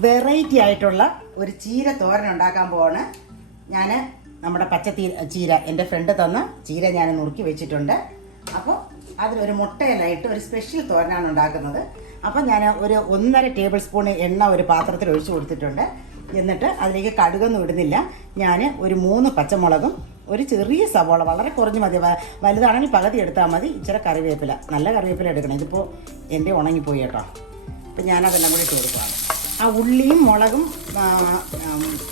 Variety ആയിട്ടുള്ള ഒരു ചീര തോരൻ ഉണ്ടാക്കാൻ പോവാണ്. ഞാൻ നമ്മുടെ പച്ച ചീര എന്റെ ഫ്രണ്ട് തന്ന ചീര ഞാൻ നുറുക്കി വെച്ചിട്ടുണ്ട്. അപ്പോൾ അതിലൊരു മുട്ടയിലായിട്ട് ഒരു സ്പെഷ്യൽ തോരനാണ് ഉണ്ടാക്കുന്നത്. അപ്പം ഞാൻ ഒരു ഒന്നര ടേബിൾ സ്പൂൺ എണ്ണ ഒരു പാത്രത്തിൽ ഒഴിച്ചു കൊടുത്തിട്ടുണ്ട്. എന്നിട്ട് അതിലേക്ക് കടുകൊന്നും ഇടുന്നില്ല. ഞാൻ ഒരു മൂന്ന് പച്ചമുളകും ഒരു ചെറിയ സവോള വളരെ കുറഞ്ഞ് മതി. വലുതാണെങ്കിൽ പകുതി എടുത്താൽ മതി. ഇച്ചിരി കറിവേപ്പില നല്ല കറിവേപ്പില എടുക്കണം. ഇതിപ്പോൾ എന്റെ ഉണങ്ങിപ്പോയി കേട്ടോ. അപ്പം ഞാനതെല്ലാം കൂടി ഇട്ട് കൊടുക്കുകയാണ് ആ ഉള്ളിയും മുളകും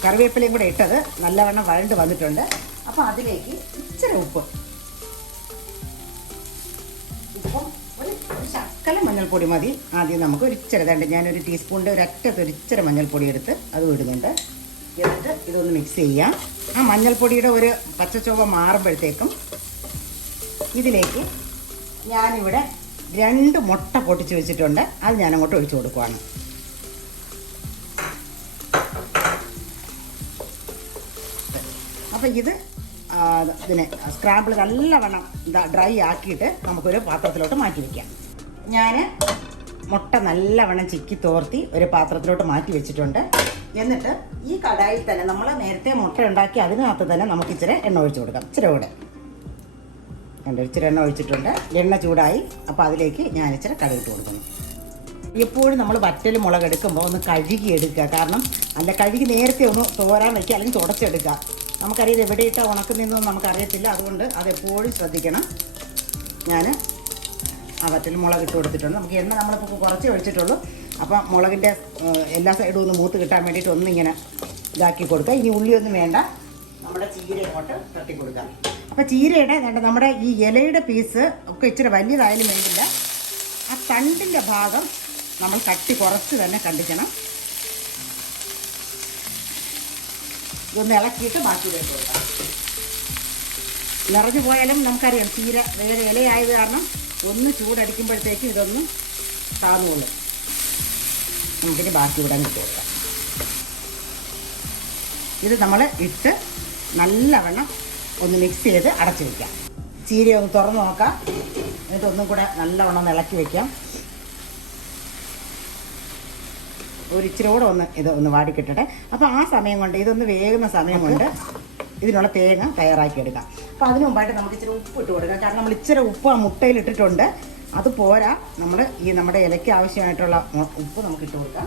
കറിവേപ്പിലയും കൂടെ ഇട്ടത് നല്ലവണ്ണം വഴണ്ട് വന്നിട്ടുണ്ട്. അപ്പോൾ അതിലേക്ക് ഇച്ചിരി ഉപ്പ്. ഉപ്പും ഒരു ശക്കല മഞ്ഞൾപ്പൊടി മതി. ആദ്യം നമുക്ക് ഒരു ഇച്ചിരി തണ്ട് ഞാനൊരു ടീസ്പൂണിന്റെ ഒരു അറ്റത്ത് ഒരു ഇച്ചിരി മഞ്ഞൾപ്പൊടി എടുത്ത് അത് ഇടുന്നുണ്ട്. എന്നിട്ട് ഇതൊന്ന് മിക്സ് ചെയ്യാം. ആ മഞ്ഞൾപ്പൊടിയുടെ ഒരു പച്ചച്ചോവ മാറുമ്പോഴത്തേക്കും ഇതിലേക്ക് ഞാനിവിടെ രണ്ട് മുട്ട പൊട്ടിച്ച് വെച്ചിട്ടുണ്ട്. അത് ഞാനങ്ങോട്ട് ഒഴിച്ചു കൊടുക്കുവാണ്. അപ്പം ഇത് ഇതിനെ സ്ക്രാമ്പിൾ നല്ലവണ്ണം ഡ്രൈ ആക്കിയിട്ട് നമുക്കൊരു പാത്രത്തിലോട്ട് മാറ്റി വയ്ക്കാം ഞാൻ മുട്ട നല്ലവണ്ണം ചിക്കി തോർത്തി ഒരു പാത്രത്തിലോട്ട് മാറ്റി വെച്ചിട്ടുണ്ട്. എന്നിട്ട് ഈ കടായിൽ തന്നെ നമ്മൾ നേരത്തെ മുട്ട ഉണ്ടാക്കി അതിനകത്ത് തന്നെ നമുക്ക് ഇച്ചിരി എണ്ണ ഒഴിച്ചു കൊടുക്കാം. ഇച്ചിരി കൂടെ. കണ്ടോ? ഇച്ചിരി എണ്ണ ഒഴിച്ചിട്ടുണ്ട്. എണ്ണ ചൂടായി. അപ്പോൾ അതിലേക്ക് ഞാൻ ഇച്ചിരി കടുകിട്ട് കൊടുക്കുന്നു. എപ്പോഴും നമ്മൾ വറ്റൽ മുളക് എടുക്കുമ്പോൾ ഒന്ന് കഴുകി എടുക്കുക. കാരണം അല്ല കഴുകി നേരത്തെ ഒന്ന് തോരാൻ വയ്ക്കുക അല്ലെങ്കിൽ തുടച്ചെടുക്കുക. നമുക്കറിയാം എവിടെ ഇട്ടാൽ ഉണക്കുന്നതെന്ന് നമുക്കറിയത്തില്ല. അതുകൊണ്ട് അതെപ്പോഴും ശ്രദ്ധിക്കണം. ഞാൻ വറ്റൽ മുളക് ഇട്ട് കൊടുത്തിട്ടുണ്ട്. നമുക്ക് എണ്ണ നമ്മളിപ്പോൾ കുറച്ച് ഒഴിച്ചിട്ടുള്ളൂ. അപ്പം മുളകിന്റെ എല്ലാ സൈഡും ഒന്ന് മൂത്ത് കിട്ടാൻ വേണ്ടിയിട്ട് ഒന്നിങ്ങനെ ഇതാക്കി കൊടുക്കുക. ഇനി ഉള്ളിയൊന്നും വേണ്ട. നമ്മുടെ ചീര ഇങ്ങോട്ട് തട്ടി കൊടുക്കാം അപ്പോൾ ചീരയുടെ വേണ്ട നമ്മുടെ ഈ ഇലയുടെ പീസ് ഒക്കെ ഇച്ചിരി വലിയതായാലും വേണ്ടില്ല. ആ തണ്ടിന്റെ ഭാഗം നമ്മൾ കട്ടി കുറച്ച് തന്നെ കണ്ടിക്കണം. ഇതൊന്ന് ഇളക്കിയിട്ട് ബാക്കി വേണ്ടി കൊടുക്കാം നിറഞ്ഞു പോയാലും നമുക്കറിയാം ചീര വേറെ ഇലയായത് കാരണം ഒന്ന് ചൂടടിക്കുമ്പോഴത്തേക്ക് ഇതൊന്നും താന്നുള്ളൂ നമുക്കിത് ബാക്കി വിടാൻ കൊടുക്കാം. ഇത് നമ്മൾ ഇട്ട് നല്ലവണ്ണം ഒന്ന് മിക്സ് ചെയ്ത് അടച്ചു വയ്ക്കാം ചീര ഒന്ന് തുറന്ന് നോക്കാം. എന്നിട്ട് ഒന്നും കൂടെ നല്ലവണ്ണം ഇളക്കി വയ്ക്കാം ഒരു ഇച്ചിരി കൂടെ ഒന്ന് ഇത് ഒന്ന് വാടി കിട്ടട്ടെ അപ്പോൾ ആ സമയം കൊണ്ട് ഇതൊന്ന് വേകുന്ന സമയം കൊണ്ട് ഇതിനുള്ള തേങ്ങ തയ്യാറാക്കി എടുക്കാം അപ്പോൾ അതിനു മുമ്പായിട്ട് നമുക്ക് ഇച്ചിരി ഉപ്പ് ഇട്ട് കൊടുക്കാം. കാരണം നമ്മൾ ഇച്ചിരി ഉപ്പ് ആ മുട്ടയിൽ ഇട്ടിട്ടുണ്ട്. അത് പോരാ. നമ്മൾ ഈ നമ്മുടെ ഇലയ്ക്ക് ആവശ്യമായിട്ടുള്ള ഉപ്പ് നമുക്ക് ഇട്ട് കൊടുക്കാം.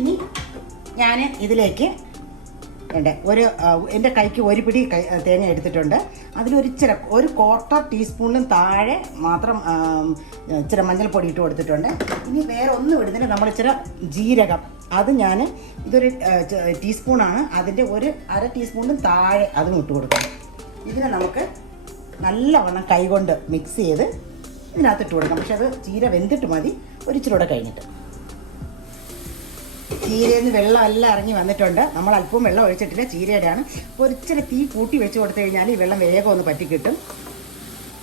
ഇനി ഞാൻ ഇതിലേക്ക് വേണ്ടേ? ഒരു എന്റെ കൈക്ക് ഒരു പിടി കൈ തേങ്ങ എടുത്തിട്ടുണ്ട്. അതിലൊരു ഇച്ചിരി ഒരു ക്വാർട്ടർ ടീസ്പൂണിനും താഴെ മാത്രം ഇച്ചിരി മഞ്ഞൾപ്പൊടി ഇട്ട് കൊടുത്തിട്ടുണ്ട്. ഇനി വേറെ ഒന്നും ഇടുന്നില്ല നമ്മൾ ഇച്ചിരി ജീരകം. അത് ഞാൻ ഇതൊരു ടീസ്പൂണാണ്. അതിന്റെ ഒരു അര ടീസ്പൂണിനും താഴെ അതും ഇട്ട് കൊടുക്കണം. ഇതിനെ നമുക്ക് നല്ലവണ്ണം കൈകൊണ്ട് മിക്സ് ചെയ്ത് ഇതിനകത്ത് ഇട്ട് കൊടുക്കാം പക്ഷെ അത് ചീര വെന്തിട്ട് മതി. ഒരു ഇച്ചിരി കൂടെ കഴിഞ്ഞിട്ട്. ചീരയിൽ നിന്ന് വെള്ളം എല്ലാം ഇറങ്ങി വന്നിട്ടുണ്ട്. നമ്മൾ അല്പം വെള്ളം ഒഴിച്ചിട്ടില്ല. ചീരയുടെയാണ്. അപ്പോൾ ഒരിച്ചിരി തീ കൂട്ടി വെച്ച് കൊടുത്തു കഴിഞ്ഞാൽ ഈ വെള്ളം വേഗം ഒന്ന് പറ്റി കിട്ടും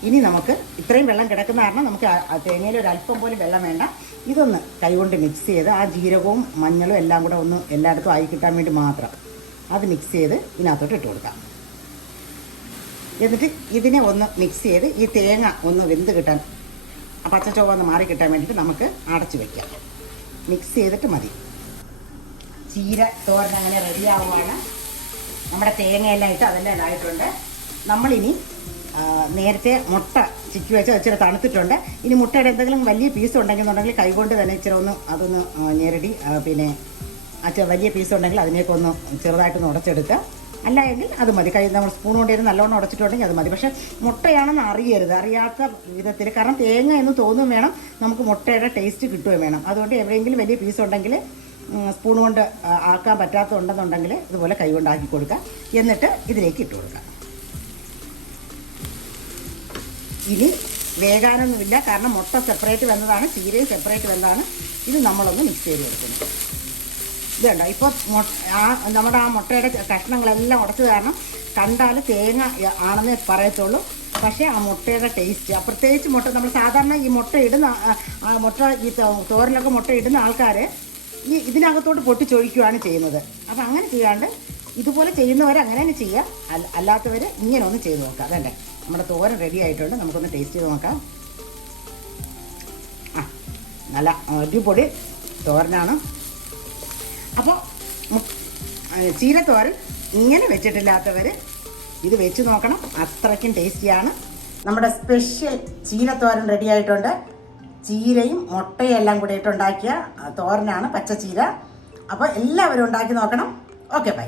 ഇനി നമുക്ക് ഇത്രയും വെള്ളം കിടക്കുന്ന കാരണം നമുക്ക് തേങ്ങയിൽ ഒരു അല്പം പോലും വെള്ളം വേണ്ട. ഇതൊന്ന് കൈകൊണ്ട് മിക്സ് ചെയ്ത് ആ ജീരകവും മഞ്ഞളും എല്ലാം കൂടെ ഒന്ന് എല്ലായിടത്തും ആയി കിട്ടാൻ വേണ്ടി മാത്രം അത് മിക്സ് ചെയ്ത് ഇതിനകത്തോട്ട് ഇട്ട് കൊടുക്കാം. എന്നിട്ട് ഇതിനെ ഒന്ന് മിക്സ് ചെയ്ത് ഈ തേങ്ങ ഒന്ന് വെന്ത് കിട്ടാൻ ആ പച്ചച്ചോവ ഒന്ന് മാറി കിട്ടാൻ വേണ്ടിയിട്ട് നമുക്ക് അടച്ചു വയ്ക്കാം മിക്സ് ചെയ്തിട്ട് മതി. ചീര തോരൻ അങ്ങനെ റെഡിയാവുകയാണ് നമ്മുടെ തേങ്ങയെല്ലാം ഇട്ട് അതെല്ലാം ഇതായിട്ടുണ്ട്. നമ്മളിനി നേരത്തെ മുട്ട ചിക്കി വെച്ച് ഇച്ചിരി തണുത്തിട്ടുണ്ട്. ഇനി മുട്ടയുടെ എന്തെങ്കിലും വലിയ പീസ് ഉണ്ടെന്നുണ്ടെങ്കിൽ കൈകൊണ്ട് തന്നെ ഇച്ചിരി ഒന്ന് അതൊന്ന് ഞെരടി പിന്നെ ആ വലിയ പീസ് ഉണ്ടെങ്കിൽ അതിനേക്ക് ഒന്ന് ചെറുതായിട്ടൊന്ന് ഉടച്ചെടുക്കുക. അല്ല എങ്കിൽ അത് മതി. കൈ നമ്മൾ സ്പൂൺ കൊണ്ടിരുന്ന് നല്ലോണം ഉടച്ചിട്ടുണ്ടെങ്കിൽ അത് മതി. പക്ഷേ മുട്ടയാണെന്ന് അറിയരുത്. അറിയാത്ത വിധത്തിൽ. കാരണം തേങ്ങ എന്ന് തോന്നും വേണം. നമുക്ക് മുട്ടയുടെ ടേസ്റ്റ് കിട്ടുകയും വേണം. അതുകൊണ്ട് എവിടെയെങ്കിലും വലിയ പീസ് ഉണ്ടെങ്കിൽ സ്പൂൺ കൊണ്ട് ആക്കാൻ പറ്റാത്തതുണ്ടെന്നുണ്ടെങ്കിൽ ഇതുപോലെ കൈ കൊണ്ടാക്കി കൊടുക്കുക എന്നിട്ട് ഇതിലേക്ക് ഇട്ട് കൊടുക്കുക ഇനി വേകാനൊന്നുമില്ല. കാരണം മുട്ട സെപ്പറേറ്റ് വന്നതാണ്. ചീരയും സെപ്പറേറ്റ് വന്നതാണ്. ഇത് നമ്മളൊന്ന് മിക്സ് ചെയ്ത് കൊടുക്കുന്നു ഇത് കണ്ടോ? ഇപ്പോൾ ആ നമ്മുടെ ആ മുട്ടയുടെ കഷ്ണങ്ങളെല്ലാം ഉടച്ചത് കാരണം കണ്ടാൽ തേങ്ങ ആണെന്ന് പറയത്തുള്ളൂ. പക്ഷേ ആ മുട്ടയുടെ ടേസ്റ്റ് പ്രത്യേകിച്ച് മുട്ട നമ്മൾ സാധാരണ ഈ മുട്ട ഇടുന്ന മുട്ട ഈ തോരനൊക്കെ മുട്ട ഇടുന്ന ആൾക്കാർ ഈ ഇതിനകത്തോട്ട് പൊട്ടിച്ചൊഴിക്കുകയാണ് ചെയ്യുന്നത്. അപ്പം അങ്ങനെ ചെയ്യാണ്ട് ഇതുപോലെ ചെയ്യുന്നവർ അങ്ങനെ തന്നെ ചെയ്യാം. അല്ല അല്ലാത്തവർ ഇങ്ങനെ ഒന്ന് ചെയ്ത് നോക്കാം. അതല്ലേ നമ്മുടെ തോരൻ റെഡി ആയിട്ടുണ്ട്. നമുക്കൊന്ന് ടേസ്റ്റ് ചെയ്ത് നോക്കാം. ആ നല്ല അടിപൊളി തോരനാണ്. അപ്പോൾ ചീരത്തോരൻ ഇങ്ങനെ വെച്ചിട്ടില്ലാത്തവർ ഇത് വെച്ച് നോക്കണം. അത്രയ്ക്കും ടേസ്റ്റിയാണ് നമ്മുടെ സ്പെഷ്യൽ ചീരത്തോരൻ റെഡി ആയിട്ടുണ്ട്. ചീരയും മുട്ടയും എല്ലാം കൂടി ഇട്ടുണ്ടാക്കിയ ആ, തോരനാണ് പച്ചച്ചീര. അപ്പോൾ എല്ലാവരും ഉണ്ടാക്കി നോക്കണം. Okay by